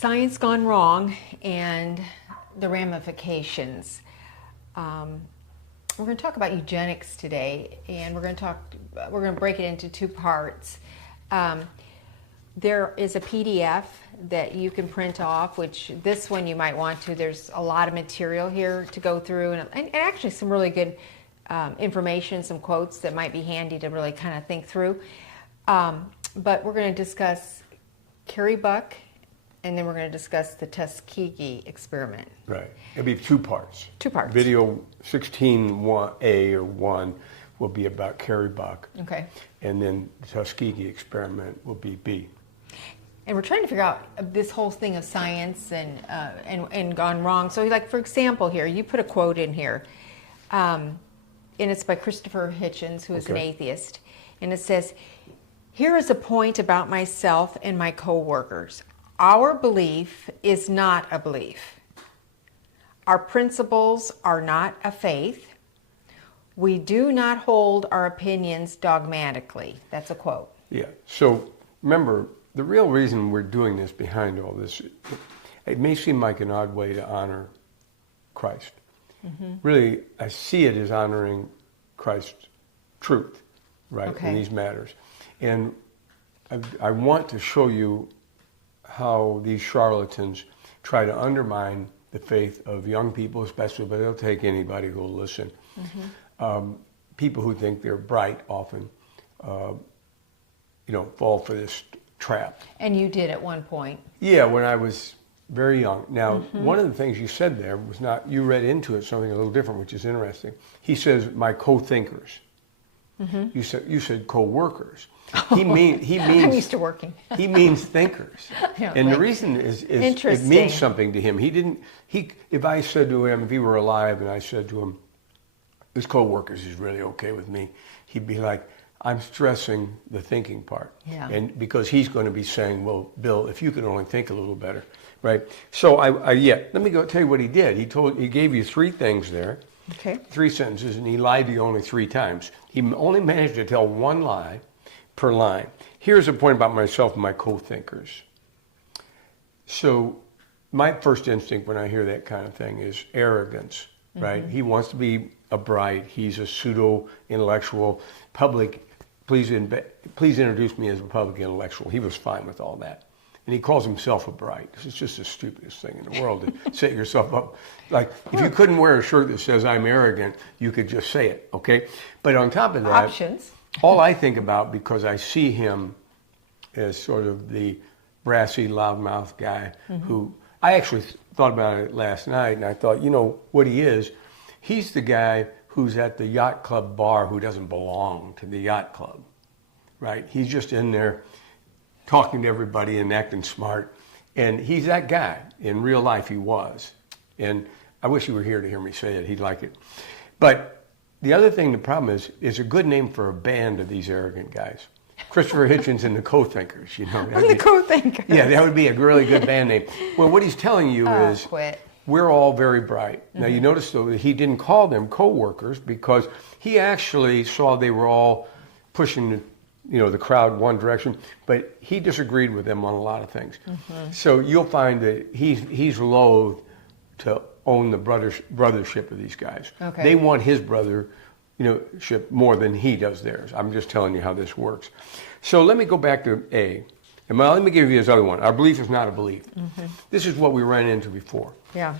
science gone wrong and the ramifications. We're going to talk about eugenics today, and we're going to break it into two parts. There is a PDF that you can print off, which this one you might want to. There's a lot of material here to go through, and actually some really good information, some quotes that might be handy to really kind of think through. But we're going to discuss Carrie Buck, and then we're going to discuss the Tuskegee experiment. Right. It'll be two parts. Two parts. Video 16A or 1 will be about Carrie Buck. Okay. And then the Tuskegee experiment will be B. And we're trying to figure out this whole thing of science and gone wrong. So, like, for example, here, you put a quote in here, and it's by Christopher Hitchens, who is an atheist. And it says, "Here is a point about myself and my co-workers. Our belief is not a belief. Our principles are not a faith. We do not hold our opinions dogmatically." That's a quote. Yeah. So remember, the real reason we're doing this, behind all this, it may seem like an odd way to honor Christ. Mm-hmm. Really, I see it as honoring Christ's truth, right, in these matters. And I want to show you how these charlatans try to undermine the faith of young people especially, but they'll take anybody who will listen. Mm-hmm. People who think they're bright often, fall for this trap. And you did at one point. Yeah, when I was very young. Now, one of the things you said there was not, you read into it something a little different, which is interesting. He says, my co-thinkers. Mm-hmm. You said co-workers. He means I'm used to working. He means thinkers. Yeah, and the reason is it means something to him. If I said to him, if he were alive and I said to him, his co-workers is really okay with me, he'd be like, I'm stressing the thinking part. Yeah. And because he's going to be saying, well, Bill, if you could only think a little better, right? So let me go tell you what he did. He gave you three things there. Okay. 3 sentences, and he lied to you only 3 times. He only managed to tell one lie per line. Here's a point about myself and my co-thinkers. So my first instinct when I hear that kind of thing is arrogance, right? He wants to be a bright. He's a pseudo-intellectual. Public, please introduce me as a public intellectual. He was fine with all that. And he calls himself a bright. This is just the stupidest thing in the world to set yourself up. Like, if you couldn't wear a shirt that says I'm arrogant, you could just say it, okay? But on top of that, options. All I think about, because I see him as sort of the brassy, loudmouth guy who, I actually thought about it last night, and I thought, what he is, he's the guy who's at the yacht club bar who doesn't belong to the yacht club, right? He's just in there talking to everybody and acting smart. And he's that guy. In real life, he was. And I wish he were here to hear me say it. He'd like it. But the other thing, the problem is a good name for a band of these arrogant guys. Christopher Hitchens and the Co-Thinkers, The Co-Thinkers. Yeah, that would be a really good band name. Well, what he's telling you is we're all very bright. Now, you notice, though, that he didn't call them co-workers because he actually saw they were all pushing the crowd one direction, but he disagreed with them on a lot of things. So you'll find that he's loath to own the brothership of these guys. Okay. They want his brothership more than he does theirs. I'm just telling you how this works. So let me go back to A. And let me give you this other one. Our belief is not a belief. This is what we ran into before. Yeah.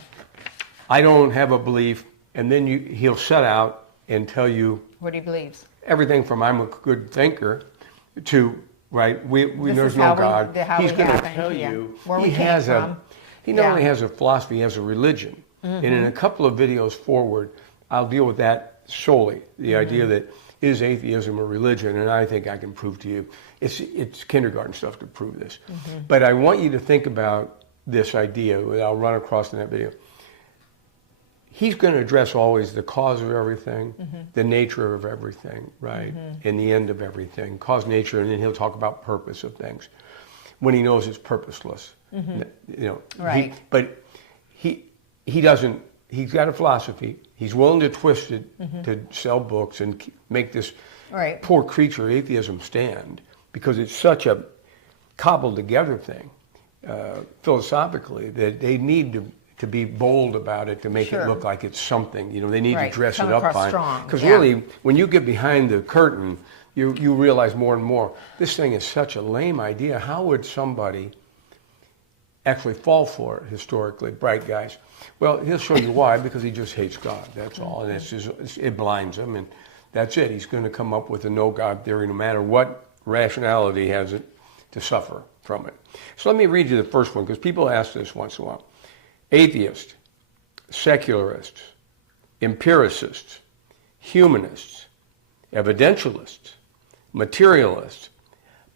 I don't have a belief, and then he'll set out and tell you what he believes. Everything from I'm a good thinker to, right, there's no God. He's going to tell you he not only has a philosophy, he has a religion. And in a couple of videos forward, I'll deal with that solely, the idea that is atheism a religion, and I think I can prove to you. It's kindergarten stuff to prove this. But I want you to think about this idea that I'll run across in that video. He's going to address always the cause of everything, the nature of everything, right? And the end of everything. Cause, nature, and then he'll talk about purpose of things when he knows it's purposeless. Right. But he doesn't, he's got a philosophy. He's willing to twist it to sell books and make this poor creature atheism stand because it's such a cobbled together thing. philosophically, that they need to be bold about it to make it look like it's something. You know, they need to dress it up fine. Because really, when you get behind the curtain, you realize more and more, this thing is such a lame idea. How would somebody actually fall for it historically? Bright guys. Well, he'll show you why, because he just hates God. That's all. And it blinds him, and that's it. He's going to come up with a no God theory no matter what rationality has it to suffer from it. So let me read you the first one, because people ask this once in a while. Atheists, secularists, empiricists, humanists, evidentialists, materialists,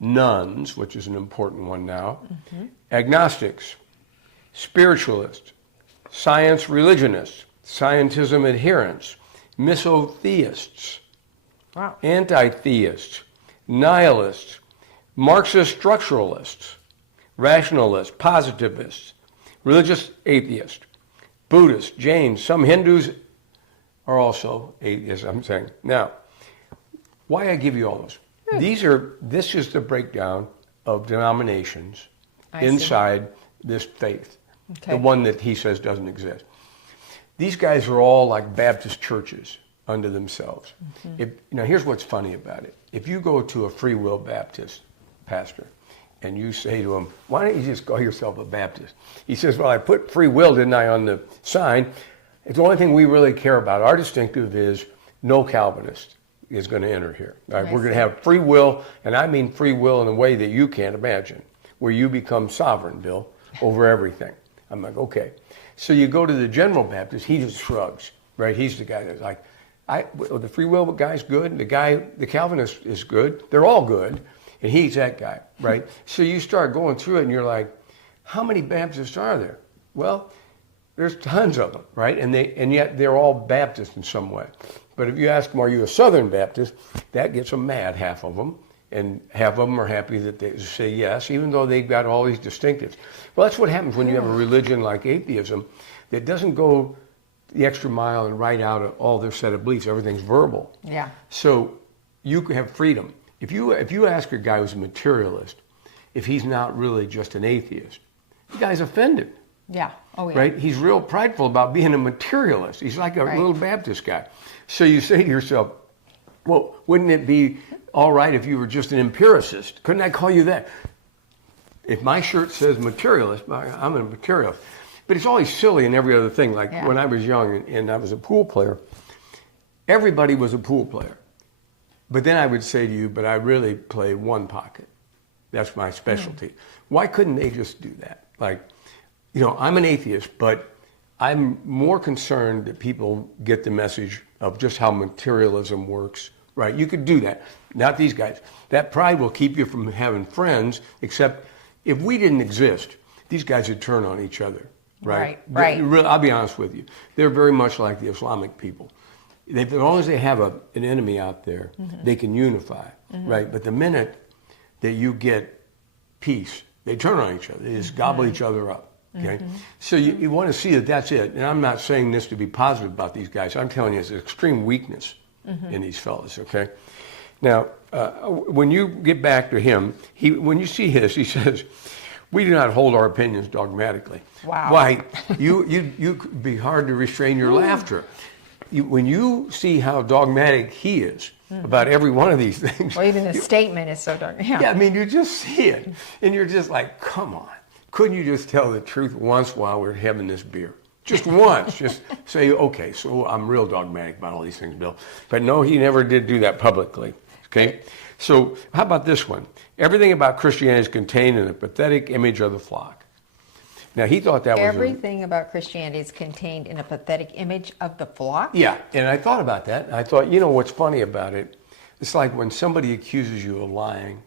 nones, which is an important one now, agnostics, spiritualists, science religionists, scientism adherents, misotheists, anti-theists, nihilists, Marxist structuralists, rationalists, positivists, religious atheists, Buddhists, Jains, some Hindus are also atheists, I'm saying. Now, why I give you all those? This is the breakdown of denominations inside this faith, the one that he says doesn't exist. These guys are all like Baptist churches unto themselves. Now, here's what's funny about it. If you go to a Free Will Baptist pastor and you say to him, why don't you just call yourself a Baptist? He says, well, I put free will, didn't I, on the sign. It's the only thing we really care about. Our distinctive is no Calvinist is going to enter here. Right? We're going to have free will, and I mean free will in a way that you can't imagine, where you become sovereign, Bill, over everything. I'm like, okay. So you go to the General Baptist, he just shrugs, right? He's the guy that's like, the free will guy's good, the Calvinist is good, they're all good, and he's that guy, right? So you start going through it, and you're like, how many Baptists are there? Well, there's tons of them, right? And yet they're all Baptist in some way. But if you ask them, are you a Southern Baptist? That gets them mad, half of them. And half of them are happy that they say yes, even though they've got all these distinctives. Well, that's what happens when you have a religion like atheism that doesn't go the extra mile and write out all their set of beliefs. Everything's verbal. Yeah. So you can have freedom. If you ask a guy who's a materialist if he's not really just an atheist, the guy's offended. Yeah. Oh, yeah. Right? He's real prideful about being a materialist. He's like a little Baptist guy. So you say to yourself, well, wouldn't it be all right if you were just an empiricist? Couldn't I call you that? If my shirt says materialist, I'm a materialist. But it's always silly in every other thing. Like when I was young and I was a pool player, everybody was a pool player. But then I would say to you, but I really play one pocket. That's my specialty. Why couldn't they just do that? Like, you know, I'm an atheist, but I'm more concerned that people get the message of just how materialism works, right? You could do that. Not these guys. That pride will keep you from having friends, except if we didn't exist, these guys would turn on each other, right? Right. I'll be honest with you. They're very much like the Islamic people. As long as they have an enemy out there, they can unify, right? But the minute that you get peace, they turn on each other. They just gobble each other up. Okay, so you want to see that that's it. And I'm not saying this to be positive about these guys. I'm telling you it's an extreme weakness in these fellas, okay? Now, when you get back to him, when you see his, he says, we do not hold our opinions dogmatically. Wow. Why, you could be hard to restrain your laughter. When you see how dogmatic he is about every one of these things. Well, even the statement is so dogmatic. Yeah, I mean, you just see it, and you're just like, come on. Couldn't you just tell the truth once while we're having this beer? Just once. Just say, okay, so I'm real dogmatic about all these things, Bill. But no, he never did do that publicly. Okay? So how about this one? Everything about Christianity is contained in the pathetic image of the flock. Now, he thought that was... Everything about Christianity is contained in a pathetic image of the flock? Yeah, and I thought about that. And I thought, you know what's funny about it? It's like when somebody accuses you of lying,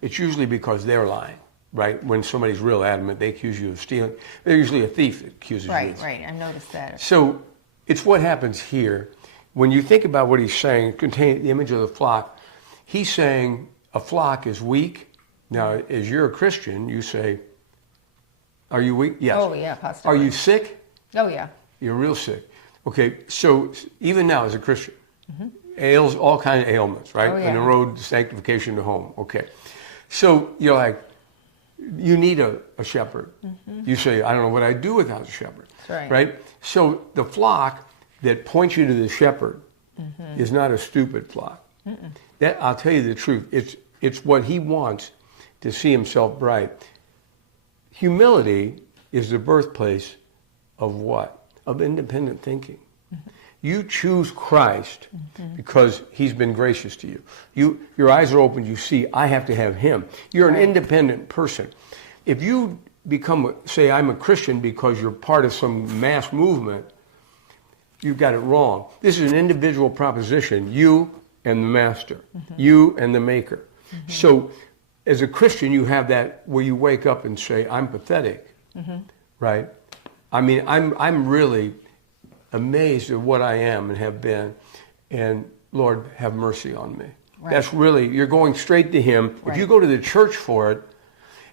it's usually because they're lying. Right? When somebody's real adamant, they accuse you of stealing. They're usually a thief that accuses you. Right, I've noticed that. So it's what happens here. When you think about what he's saying, contain the image of the flock, he's saying a flock is weak. Now, as you're a Christian, you say, are you weak? Yes. Oh, yeah, positively. Are you sick? Oh, yeah. You're real sick. Okay, so even now as a Christian, ails, all kinds of ailments, right? Oh, yeah. On the road to sanctification to home. Okay. So you're like, You need a shepherd. You say, I don't know what I'd do without a shepherd. That's right? So the flock that points you to the shepherd is not a stupid flock. That, I'll tell you the truth. It's what he wants to see himself bright. Humility is the birthplace of what? Of independent thinking. You choose Christ because he's been gracious to you. Your eyes are open, you see, I have to have him. You're an independent person. If you say, I'm a Christian because you're part of some mass movement, you've got it wrong. This is an individual proposition, you and the master, you and the maker. So as a Christian, you have that where you wake up and say, I'm pathetic, right? I mean, I'm really amazed at what I am and have been, and Lord, have mercy on me. Right. That's really, you're going straight to him. Right. If you go to the church for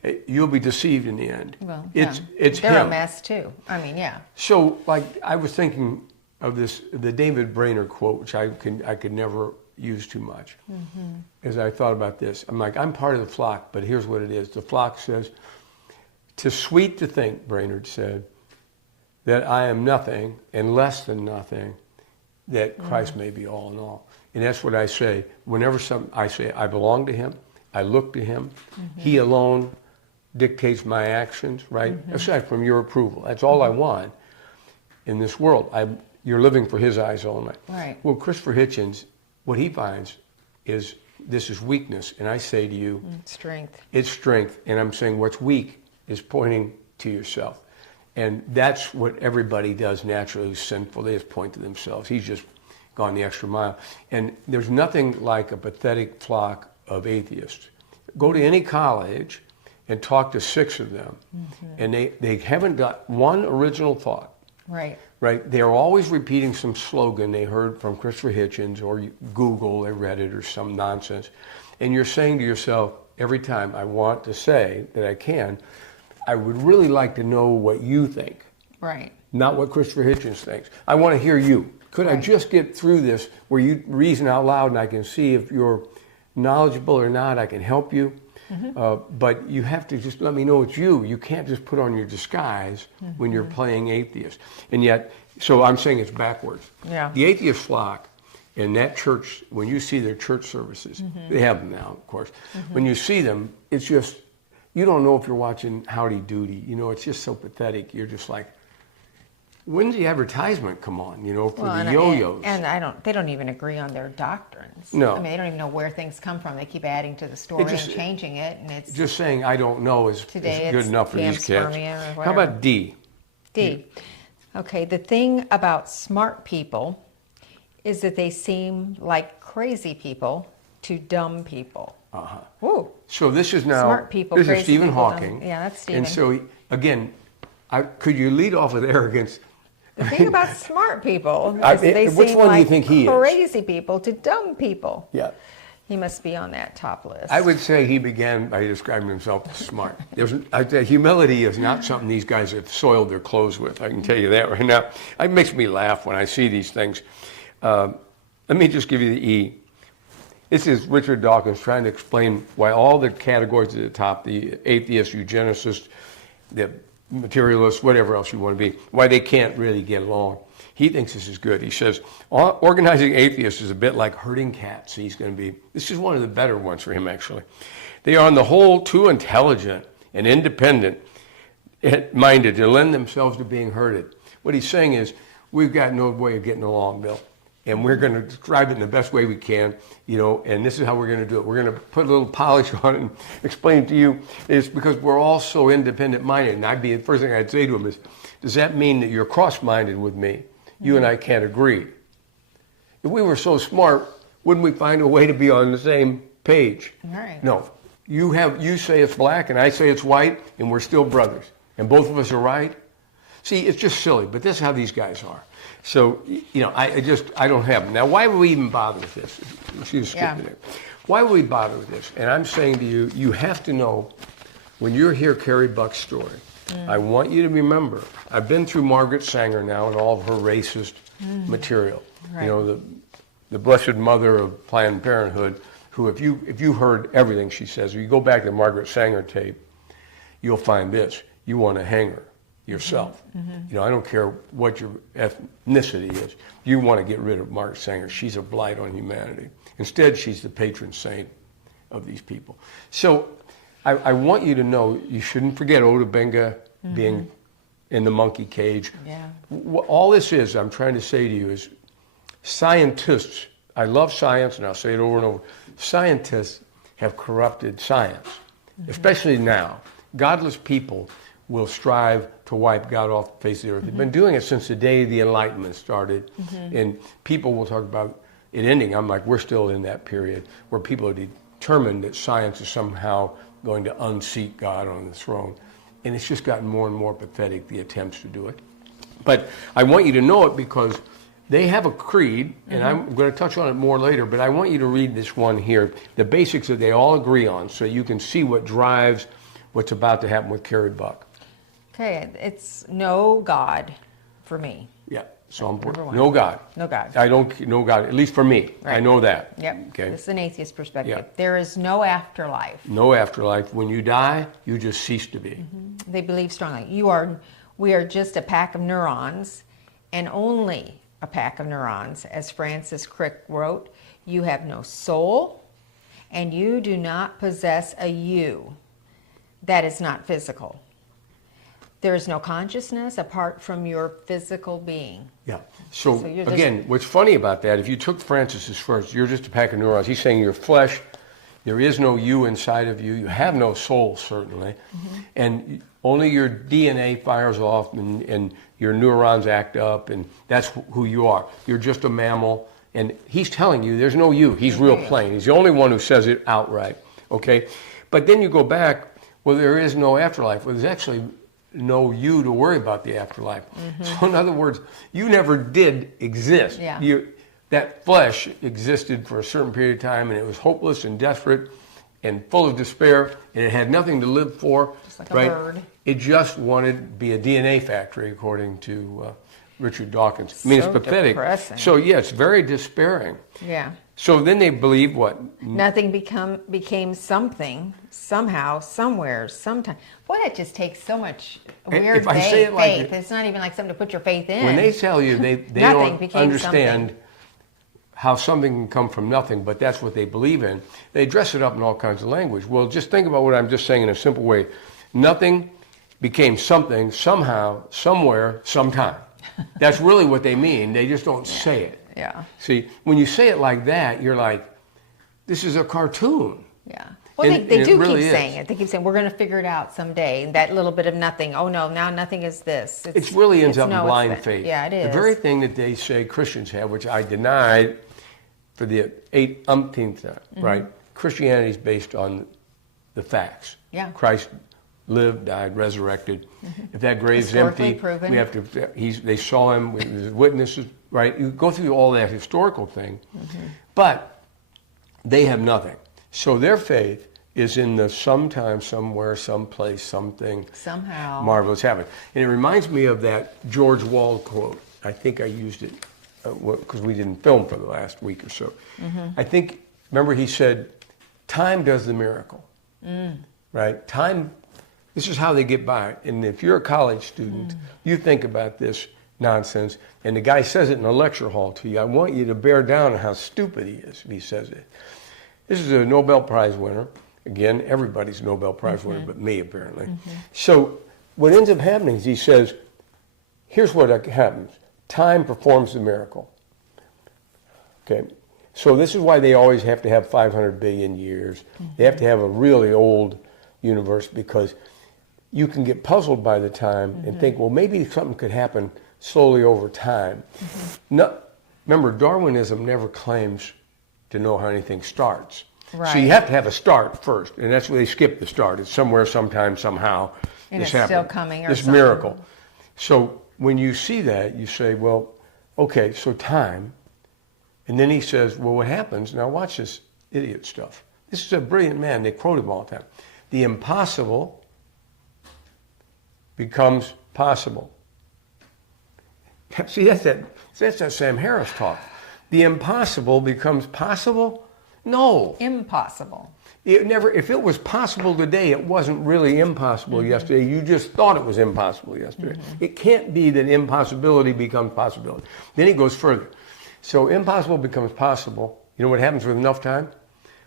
it, you'll be deceived in the end. Well, it's they're him. a mess too. I mean, yeah. So, like, I was thinking of the David Brainerd quote, which I could never use too much. As I thought about this, I'm like, I'm part of the flock, but here's what it is. The flock says, "'Tis sweet to think," Brainerd said, "that I am nothing and less than nothing, that Christ may be all in all." And that's what I say. Whenever I say I belong to him, I look to him. He alone dictates my actions, right? Aside from your approval. That's all I want in this world. You're living for his eyes only. Right. Well, Christopher Hitchens, what he finds is this is weakness. And I say to you, strength. It's strength. And I'm saying what's weak is pointing to yourself. And that's what everybody does naturally who's sinful. They just point to themselves. He's just gone the extra mile. And there's nothing like a pathetic flock of atheists. Go to any college and talk to 6 of them, and they haven't got one original thought. Right. Right? They're always repeating some slogan they heard from Christopher Hitchens or Google, they read it or some nonsense. And you're saying to yourself, every time I want to say that I would really like to know what you think. Right. Not what Christopher Hitchens thinks. I want to hear you. Could I just get through this where you reason out loud and I can see if you're knowledgeable or not, I can help you. But you have to just let me know it's you. You can't just put on your disguise when you're playing atheist. And yet, so I'm saying it's backwards. Yeah. The atheist flock in that church, when you see their church services, they have them now, of course. When you see them, it's just, you don't know if you're watching Howdy Doody. You know, it's just so pathetic. You're just like, when's the advertisement come on, for the yo-yos? And they don't even agree on their doctrines. No. I mean, they don't even know where things come from. They keep adding to the story and changing it, and it's... Just saying I don't know is good enough for these kids. How about D? D. Okay, the thing about smart people is that they seem like crazy people to dumb people. Woo. So this is now... Smart people, this crazy is Stephen people, Hawking. Yeah, that's Stephen. And so, again, could you lead off with arrogance? The thing about smart people is which seem one like do you think he is? crazy people to dumb people. Yeah. He must be on that top list. I would say he began by describing himself as smart. Humility is not something these guys have soiled their clothes with. I can tell you that right now. It makes me laugh when I see these things. Let me just give you the E. This is Richard Dawkins trying to explain why all the categories at the top, the atheist, eugenicist, the materialist, whatever else you want to be, why they can't really get along. He thinks this is good. He says, organizing atheists is a bit like herding cats. This is one of the better ones for him, actually. They are on the whole too intelligent and independent-minded to lend themselves to being herded. What he's saying is, we've got no way of getting along, Bill. And we're going to describe it in the best way we can, and this is how we're going to do it. We're going to put a little polish on it and explain to you. It's because we're all so independent-minded. And the first thing I'd say to him is, does that mean that you're cross-minded with me? You and I can't agree. If we were so smart, wouldn't we find a way to be on the same page? Right. No. You say it's black and I say it's white, and we're still brothers. And both of us are right? See, it's just silly, but this is how these guys are. So, I don't have them. Now, why would we even bother with this? Why would we bother with this? And I'm saying to you, you have to know, when you hear Carrie Buck's story, I want you to remember, I've been through Margaret Sanger now and all of her racist material. Right. The Blessed Mother of Planned Parenthood, who if you heard everything she says, if you go back to the Margaret Sanger tape, you'll find this. You want a hanger yourself. You know, I don't care what your ethnicity is. You want to get rid of Margaret Sanger. She's a blight on humanity. Instead, she's the patron saint of these people. So I want you to know, you shouldn't forget Oda Benga being in the monkey cage. Yeah. All this is, I'm trying to say to you, is scientists, I love science, and I'll say it over and over, scientists have corrupted science, especially now. Godless people will strive to wipe God off the face of the earth. They've been doing it since the day the Enlightenment started, and people will talk about it ending. I'm like, we're still in that period where people are determined that science is somehow going to unseat God on the throne. And it's just gotten more and more pathetic, the attempts to do it. But I want you to know it because they have a creed, and I'm going to touch on it more later, but I want you to read this one here, the basics that they all agree on, so you can see what drives what's about to happen with Carrie Buck. Okay, it's no God for me. Yeah, so important. No God. No God. I don't know God, at least for me. Right. I know that. Yep. Okay. This is an atheist perspective. Yep. There is no afterlife. No afterlife. When you die, you just cease to be. They believe strongly. We are just a pack of neurons, and only a pack of neurons. As Francis Crick wrote, you have no soul, and you do not possess a you that is not physical. There is no consciousness apart from your physical being. Yeah. So again, what's funny about that, if you took Francis's first, you're just a pack of neurons. He's saying your flesh, there is no you inside of you. You have no soul, certainly. And only your DNA fires off and your neurons act up, and that's who you are. You're just a mammal. And he's telling you there's no you. He's real plain. He's the only one who says it outright. Okay? But then you go back, well, there is no afterlife. Well, there's actually no you to worry about the afterlife. So in other words, you never did exist. Yeah. That flesh existed for a certain period of time, and it was hopeless and desperate and full of despair, and it had nothing to live for. Just like a bird. It just wanted to be a DNA factory, according to Richard Dawkins. I mean, So it's pathetic. depressing. So yeah, it's very despairing. Yeah. So then they believe what? Nothing became something, somehow, somewhere, sometime. Boy, that just takes so much weird faith. It's not even like something to put your faith in. When they tell you they don't understand how something can come from nothing, but that's what they believe in, they dress it up in all kinds of language. Well, just think about what I'm just saying in a simple way. Nothing became something, somehow, somewhere, sometime. That's really what they mean. They just don't say it. Yeah. See, when you say it like that, you're like, this is a cartoon. Yeah. Well, they do keep saying it. They keep saying, we're going to figure it out someday. That little bit of nothing. Oh, no, now nothing is this. It really ends up in blind faith. Yeah, it is. The very thing that they say Christians have, which I denied for the umpteenth time, right? Christianity is based on the facts. Yeah. Christ lived, died, resurrected. If that grave's empty, proven. we have to. They saw him. There's witnesses, right? You go through all that historical thing, but they have nothing. So their faith is in the sometime, somewhere, someplace, something somehow marvelous happened. And it reminds me of that George Wald quote. I think I used it because we didn't film for the last week or so. I think, remember he said, time does the miracle, right? Time, this is how they get by. And if you're a college student, you think about this nonsense, and the guy says it in a lecture hall to you, I want you to bear down on how stupid he is if he says it. This is a Nobel Prize winner. Again, everybody's a Nobel Prize winner, but me, apparently. So what ends up happening is he says, here's what happens. Time performs the miracle. Okay, so this is why they always have to have 500 billion years. They have to have a really old universe because you can get puzzled by the time and think, well, maybe something could happen slowly over time. No, remember, Darwinism never claims to know how anything starts. Right. So you have to have a start first, and that's where they skip the start. It's somewhere, sometime, somehow. And this it's happened. still coming or this something. Miracle. So when you see that, you say, well, okay, so time. And then he says, well, what happens? Now watch this idiot stuff. This is a brilliant man. They quote him all the time. The impossible becomes possible. See, that's that Sam Harris talk. The impossible becomes possible? No. Impossible. It never. If it was possible today, it wasn't really impossible yesterday. You just thought it was impossible yesterday. It can't be that impossibility becomes possibility. Then he goes further. So impossible becomes possible. You know what happens with enough time?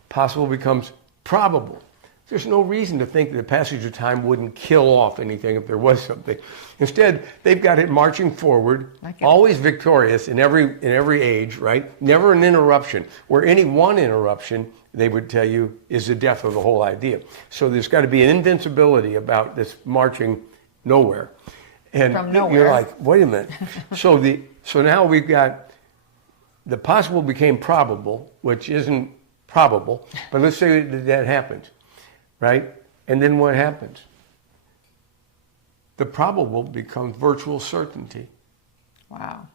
Possible becomes probable. There's no reason to think that the passage of time wouldn't kill off anything if there was something. Instead, they've got it marching forward, always victorious in every age, right? Never an interruption. Where any one interruption, they would tell you, is the death of the whole idea. So there's got to be an invincibility about this marching nowhere. And from nowhere. You're like, wait a minute. So now we've got the possible became probable, which isn't probable, but let's say that happens. Right? And then what happens? The probable becomes virtual certainty. Wow.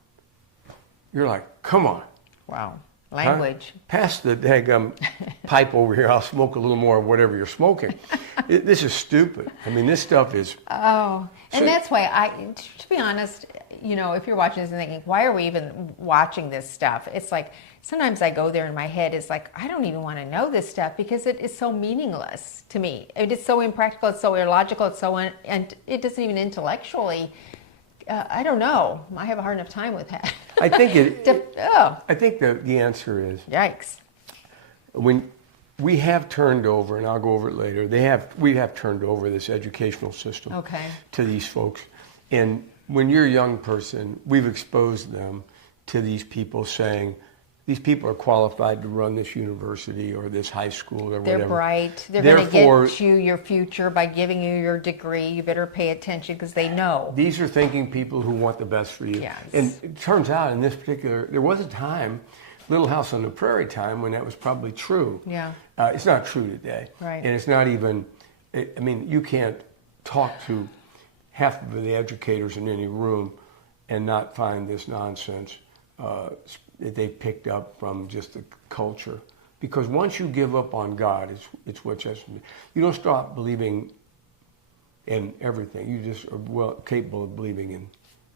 You're like, come on. Wow. Language. Huh? Pass the daggum pipe over here. I'll smoke a little more of whatever you're smoking. This is stupid. I mean, this stuff is... Oh, and that's why to be honest, you know, if you're watching this and thinking, why are we even watching this stuff? It's like, sometimes I go there in my head, it's like, I don't even want to know this stuff because it is so meaningless to me. It is so impractical, it's so illogical, it's so, and it doesn't even intellectually, I don't know. I have a hard enough time with that. I think I think the answer is... Yikes. When we have turned over, and I'll go over it later, we have turned over this educational system to these folks. And when you're a young person, we've exposed them to these people saying, these people are qualified to run this university or this high school or whatever. They're bright. They're going to get you your future by giving you your degree. You better pay attention because they know. These are thinking people who want the best for you. Yes. And it turns out in this particular, there was a time, Little House on the Prairie time, when that was probably true. Yeah. It's not true today. Right. And it's not even, I mean, you can't talk to half of the educators in any room and not find this nonsense that they picked up from just the culture. Because once you give up on God, it's what's just, you don't stop believing in everything. You just are capable of believing in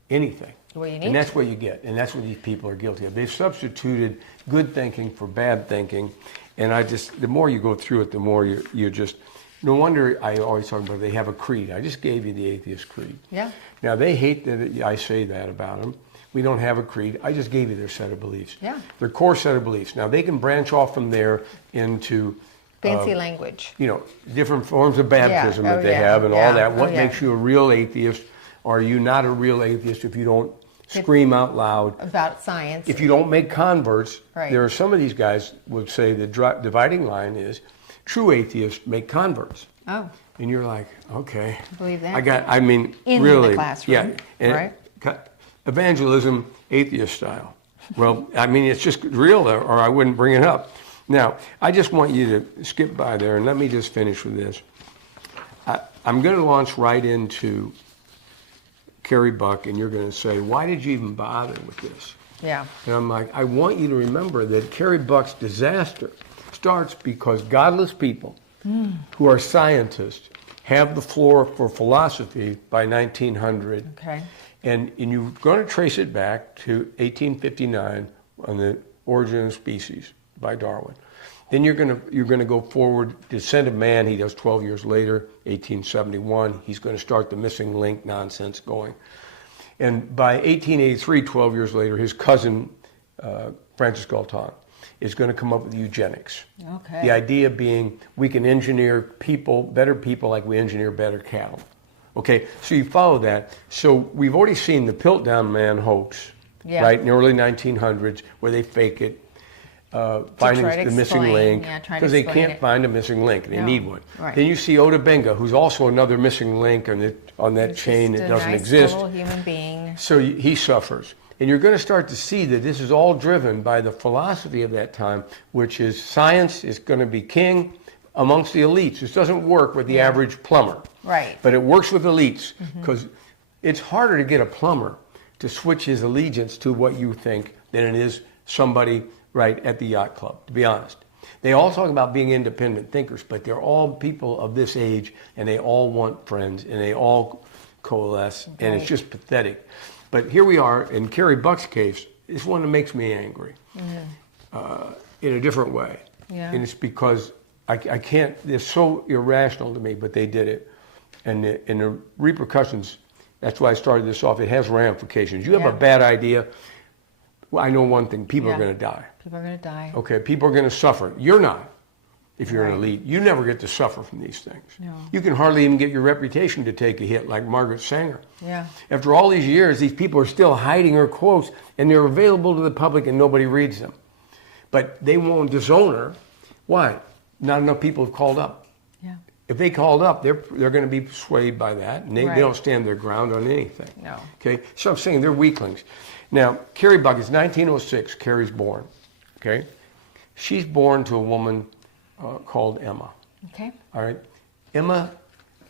anything. Well, you need and that's what you get. And that's what these people are guilty of. They've substituted good thinking for bad thinking. And the more you go through it, the more you just, no wonder I always talk about they have a creed. I just gave you the atheist creed. Yeah. Now, they hate that I say that about them. We don't have a creed. I just gave you their set of beliefs. Yeah. Their core set of beliefs. Now, they can branch off from there into... fancy language. You know, different forms of baptism that they have and all that. What makes you a real atheist? Or are you not a real atheist if you don't scream out loud? About science. If you don't make converts, right. There are some of these guys would say the dividing line is true atheists make converts. Oh. And you're like, okay. I believe that. In really, the classroom. Yeah. Right. Evangelism, atheist style. Well, I mean, it's just real, or I wouldn't bring it up. Now, I just want you to skip by there, and let me just finish with this. I'm going to launch right into Carrie Buck, and you're going to say, why did you even bother with this? Yeah. And I'm like, I want you to remember that Carrie Buck's disaster starts because godless people who are scientists have the floor for philosophy by 1900. Okay. And you're going to trace it back to 1859 on the Origin of Species by Darwin. Then you're going to go forward, Descent of Man, he does 12 years later, 1871. He's going to start the missing link nonsense going. And by 1883, 12 years later, his cousin, Francis Galton, is going to come up with eugenics. Okay. The idea being we can engineer people, better people, like we engineer better cattle. Okay, so you follow that. So we've already seen the Piltdown Man hoax, right, in the early 1900s, where they fake it, finding the missing link, because they can't find a missing link. They need one. Right. Then you see Oda Benga, who's also another missing link on that chain that doesn't exist. Little human being. So he suffers. And you're going to start to see that this is all driven by the philosophy of that time, which is science is going to be king amongst the elites. This doesn't work with the average plumber. Right. But it works with elites because it's harder to get a plumber to switch his allegiance to what you think than it is somebody right at the yacht club, to be honest. They all talk about being independent thinkers, but they're all people of this age, and they all want friends, and they all coalesce, and it's just pathetic. But here we are, in Carrie Buck's case, it's one that makes me angry in a different way. Yeah. And it's because I can't, they're so irrational to me, but they did it. And the repercussions, that's why I started this off, it has ramifications. You have a bad idea, well, I know one thing, people are going to die. People are going to die. Okay, people are going to suffer. You're not, if you're an elite. You never get to suffer from these things. No. You can hardly even get your reputation to take a hit, like Margaret Sanger. Yeah. After all these years, these people are still hiding her quotes, and they're available to the public, and nobody reads them. But they won't disown her. Why? Not enough people have called up. Yeah. If they called up, they're going to be swayed by that, and they don't stand their ground on anything. No. Okay, so I'm saying they're weaklings. Now, Carrie Buck is 1906. Carrie's born. Okay, she's born to a woman called Emma. Okay. All right, Emma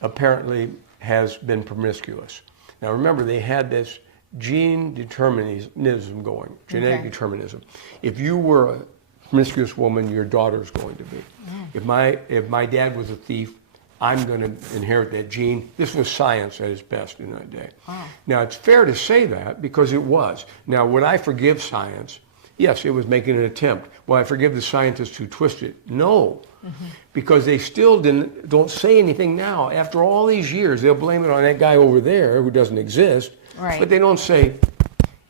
apparently has been promiscuous. Now, remember, they had this gene determinism going, genetic determinism. If you were a promiscuous woman, your daughter's going to be. Oh. If my dad was a thief, I'm going to inherit that gene. This was science at its best in that day. Oh. Now, it's fair to say that because it was. Now, would I forgive science? Yes, it was making an attempt. Will I forgive the scientists who twisted it? No, because they still don't say anything now. After all these years, they'll blame it on that guy over there who doesn't exist. Right. But they don't say,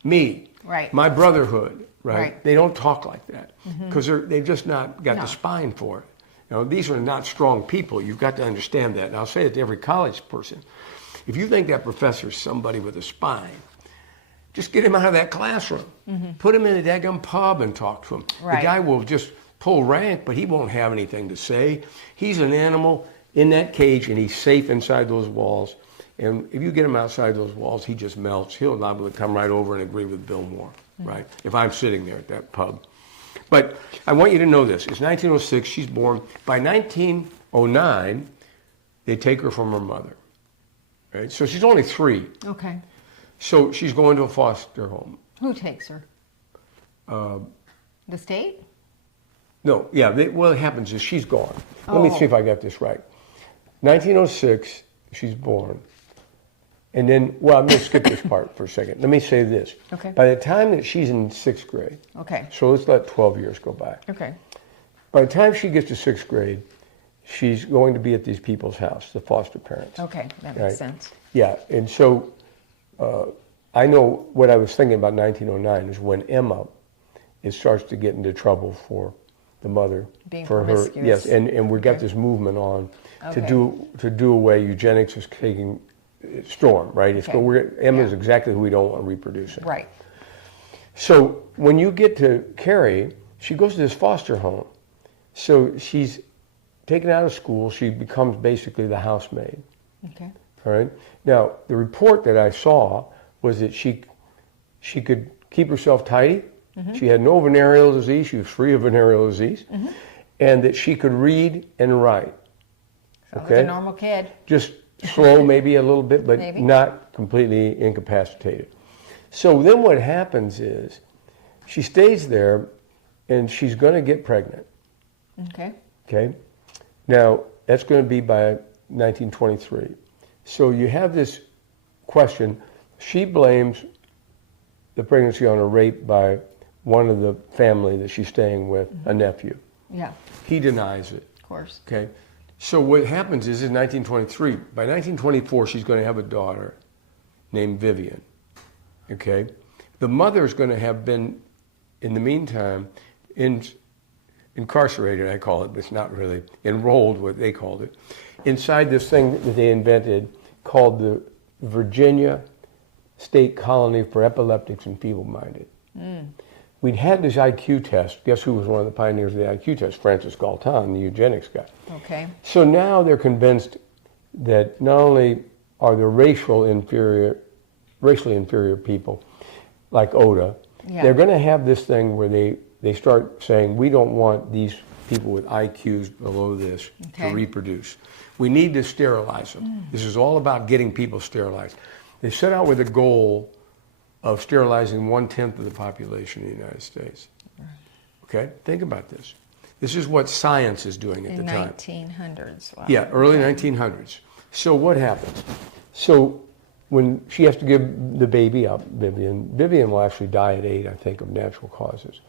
me, my brotherhood. Right? They don't talk like that because they've just not got the spine for it. You know, these are not strong people. You've got to understand that. And I'll say it to every college person. If you think that professor's somebody with a spine, just get him out of that classroom. Put him in a daggum pub and talk to him. The guy will just pull rank, but he won't have anything to say. He's an animal in that cage, and he's safe inside those walls. And if you get him outside those walls, he just melts. He'll not be able to come right over and agree with Bill Moore, right? If I'm sitting there at that pub. But I want you to know this. It's 1906. She's born. By 1909, they take her from her mother, right? So she's only 3. Okay. So she's going to a foster home. Who takes her? The state? No, yeah. What happens is she's gone. Let me see if I got this right. 1906, she's born. And then, well, I'm going to skip this part for a second. Let me say this. Okay. By the time that she's in 6th grade, so let's let 12 years go by. Okay. By the time she gets to 6th grade, she's going to be at these people's house, the foster parents. Okay, that makes sense. Yeah, and so I know what I was thinking about 1909 is when Emma starts to get into trouble for the mother. Being for promiscuous. her. Yes, and we got this movement on to do away. Eugenics is taking storm, right? It's Emma's exactly who we don't want reproducing. Right. So when you get to Carrie, she goes to this foster home. So she's taken out of school. She becomes basically the housemaid. Okay. All right. Now, the report that I saw was that she could keep herself tidy. She had no venereal disease. She was free of venereal disease. And that she could read and write. Sounds like a normal kid. Just slow maybe a little bit, but not completely incapacitated. So then what happens is she stays there and she's going to get pregnant. Okay. Okay. Now, that's going to be by 1923. So you have this question. She blames the pregnancy on a rape by one of the family that she's staying with, a nephew. Yeah. He denies it. Of course. Okay. So what happens is in 1923, by 1924, she's going to have a daughter named Vivian. Okay. The mother is going to have been, in the meantime, incarcerated, I call it, but it's not really, enrolled, what they called it, inside this thing that they invented called the Virginia State Colony for Epileptics and Feeble-Minded. We'd had this IQ test. Guess who was one of the pioneers of the IQ test? Francis Galton, the eugenics guy. Okay. So now they're convinced that not only are there racially inferior people like Oda, they're going to have this thing where they start saying, we don't want these people with IQs below this to reproduce. We need to sterilize them. This is all about getting people sterilized. They set out with a goal of sterilizing 1/10 of the population in the United States. Okay? Think about this. This is what science is doing at the time. In 1900s. Wow. Yeah, early 1900s. So what happens? So when she has to give the baby up, Vivian will actually die at 8, I think, of natural causes.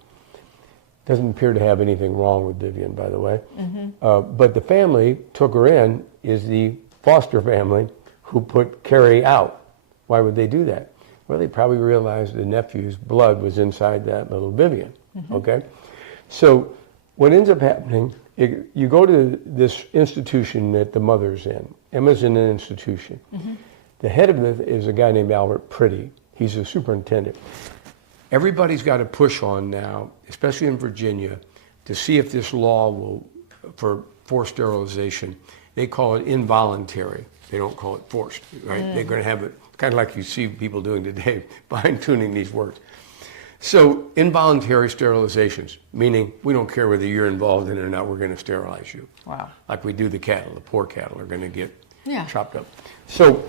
Doesn't appear to have anything wrong with Vivian, by the way. But the family took her in is the foster family who put Carrie out. Why would they do that? Well, they probably realized the nephew's blood was inside that little Vivian, okay? So what ends up happening, you go to this institution that the mother's in. Emma's in an institution. The head of it is a guy named Albert Priddy. He's a superintendent. Everybody's got to push on now, especially in Virginia, to see if this law will, for forced sterilization, they call it involuntary. They don't call it forced, right? They're going to have it kind of like you see people doing today, fine-tuning these words. So involuntary sterilizations, meaning we don't care whether you're involved in it or not, we're going to sterilize you. Wow. Like we do the cattle. The poor cattle are going to get chopped up. So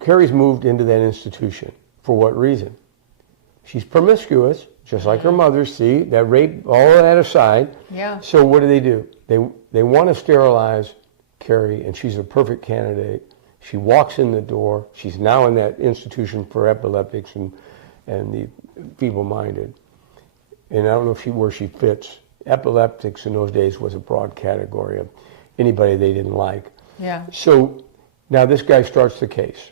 Carrie's moved into that institution. For what reason? She's promiscuous, just like her mother. See, that rape, all of that aside. Yeah. So what do? They want to sterilize Carrie, and she's a perfect candidate. She walks in the door. She's now in that institution for epileptics and the feeble-minded. And I don't know where she fits. Epileptics in those days was a broad category of anybody they didn't like. Yeah. So now this guy starts the case.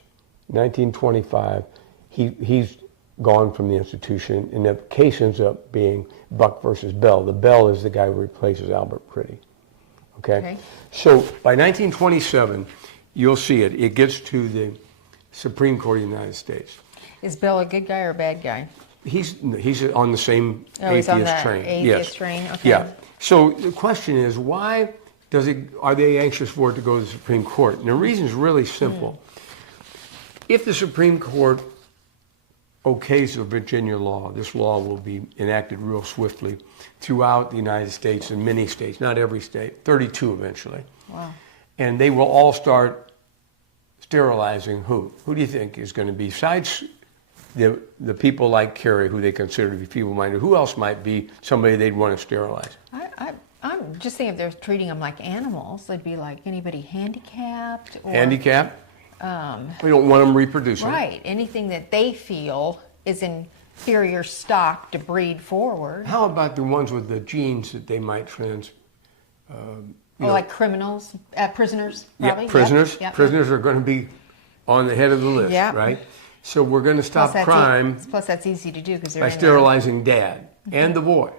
1925, he's gone from the institution, and the case ends up being Buck versus Bell. The Bell is the guy who replaces Albert Priddy. Okay? So by 1927, you'll see it. It gets to the Supreme Court of the United States. Is Bell a good guy or a bad guy? He's on the same atheist train. Atheist train. Okay. Yeah. So the question is, why are they anxious for it to go to the Supreme Court? And the reason is really simple. If the Supreme Court okays the Virginia law, this law will be enacted real swiftly throughout the United States and many states, not every state, 32 eventually. Wow. And they will all start sterilizing who? Who do you think is going to be, besides the people like Carrie, who they consider to be feeble-minded, who else might be somebody they'd want to sterilize? I'm just thinking if they're treating them like animals, they'd be like anybody handicapped. Or, handicapped? We don't want them reproducing. Right. Anything that they feel is inferior stock to breed forward. How about the ones with the genes that they might like criminals, prisoners, probably? Yeah, prisoners. Yep. Prisoners are going to be on the head of the list, right? So we're going to stop crime. Plus, that's easy to do because they're by sterilizing dad and the boy.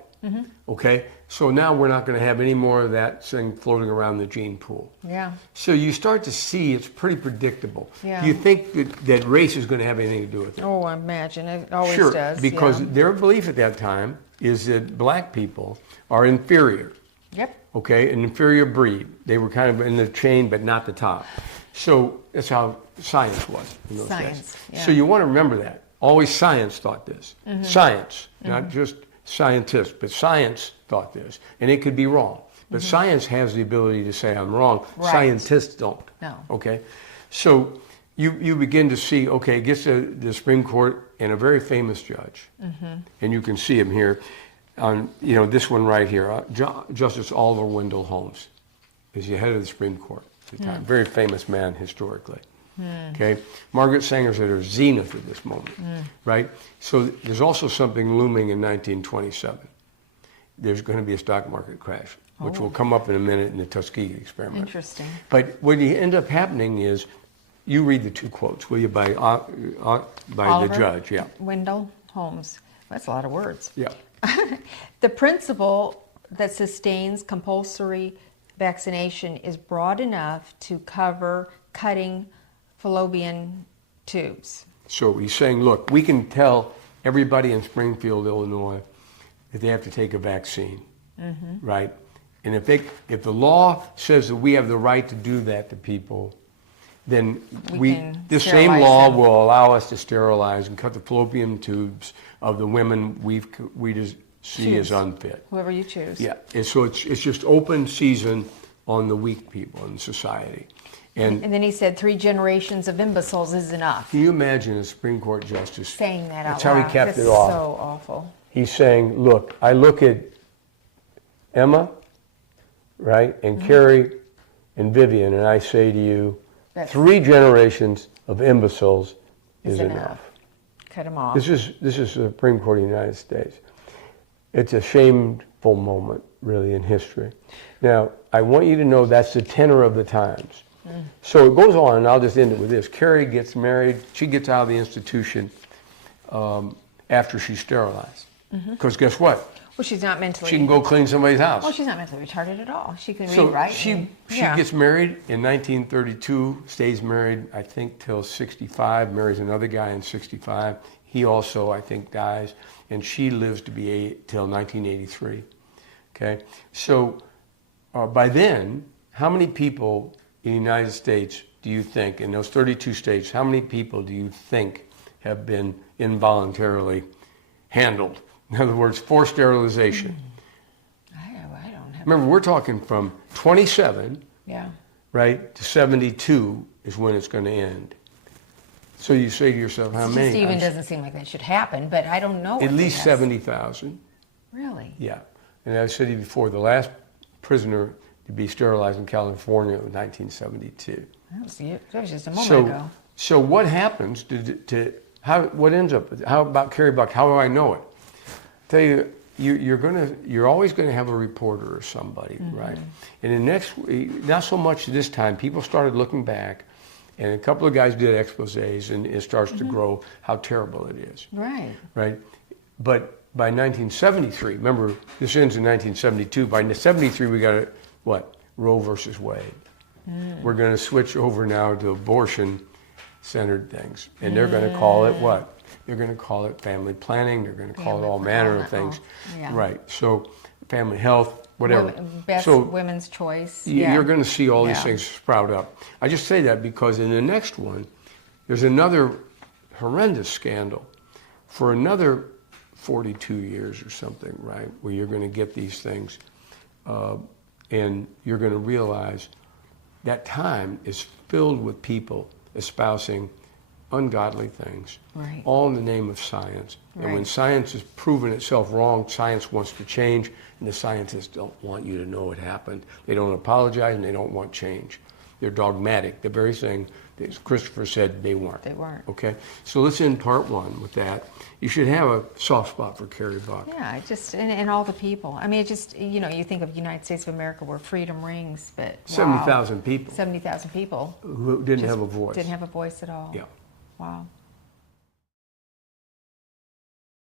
Okay, so now we're not going to have any more of that thing floating around the gene pool. Yeah. So you start to see it's pretty predictable. Yeah. Do you think that race is going to have anything to do with it? Oh, I imagine it always does. Sure, because their belief at that time is that black people are inferior. Yep. Okay, an inferior breed. They were kind of in the chain, but not the top. So that's how science was in those days. Yeah. So you want to remember that. Always science thought this. Science, not just scientists, but science thought this. And it could be wrong. But science has the ability to say I'm wrong. Right. Scientists don't. No. Okay? So you begin to see, okay, it gets to the Supreme Court and a very famous judge. And you can see him here on, this one right here. Justice Oliver Wendell Holmes is the head of the Supreme Court at the time. Very famous man historically. Okay, Margaret Sanger's at her zenith at this moment, right? So there's also something looming in 1927. There's going to be a stock market crash, which will come up in a minute in the Tuskegee experiment. Interesting. But what end up happening is, you read the two quotes, will you, by Oliver, the judge? Yeah. Wendell Holmes. That's a lot of words. Yeah. The principle that sustains compulsory vaccination is broad enough to cover cutting fallopian tubes. So he's saying, look, we can tell everybody in Springfield, Illinois, that they have to take a vaccine, right? And if the law says that we have the right to do that to people, then this same law will allow us to sterilize and cut the fallopian tubes of the women we just see as unfit. Whoever you choose. Yeah, and so it's just open season on the weak people in society. And then he said 3 generations of imbeciles is enough. Can you imagine a Supreme Court justice saying that out loud? That's how he kept it off. So awful. He's saying, look, I look at Emma, right, and Carrie and Vivian, and I say to you, 3 generations of imbeciles is enough. Cut them off. This is the Supreme Court of the United States. It's a shameful moment, really, in history. Now, I want you to know that's the tenor of the times. So it goes on, and I'll just end it with this. Carrie gets married. She gets out of the institution after she's sterilized. Because guess what? Well, she's not mentally... She can go clean somebody's house. Well, she's not mentally retarded at all. She can read, right? She gets married in 1932, stays married, I think, till 65, marries another guy in 65. He also, I think, dies, and she lives to be till 1983. Okay? So by then, how many people in the United States do you think, in those 32 states, how many people do you think have been involuntarily handled? In other words, forced sterilization. I don't have... Remember, we're talking from 27, right, to 72 is when it's going to end. So you say to yourself, how many? It even doesn't seem like that should happen, but I don't know. At least 70,000. Really? Yeah. And I said to you before, the last prisoner to be sterilized in California was 1972. That was just a moment ago. So what happens what ends up, how about Carrie Buck? How do I know it? Tell you, you're always going to have a reporter or somebody, right? And the next, not so much this time, people started looking back, and a couple of guys did exposés, and it starts to grow how terrible it is. Right. Right? But by 1973, remember, this ends in 1972, by 1973 we got what? Roe versus Wade. We're going to switch over now to abortion-centered things, and they're going to call it what? They're going to call it family planning. They're going to call it all manner of things. Right. So family health, whatever. Best women's choice. You're going to see all these things sprout up. I just say that because in the next one, there's another horrendous scandal for another 42 years or something, right, where you're going to get these things and you're going to realize that time is filled with people espousing ungodly things, all in the name of science. And when science has proven itself wrong, science wants to change, and the scientists don't want you to know it happened. They don't apologize, and they don't want change. They're dogmatic, the very thing that Christopher said they weren't. They weren't. Okay? So let's end part one with that. You should have a soft spot for Carrie Buck. Yeah, and all the people. I mean, it just, you think of the United States of America where freedom rings, but 70,000 people. 70,000 people. Who didn't have a voice. Didn't have a voice at all. Yeah. Wow.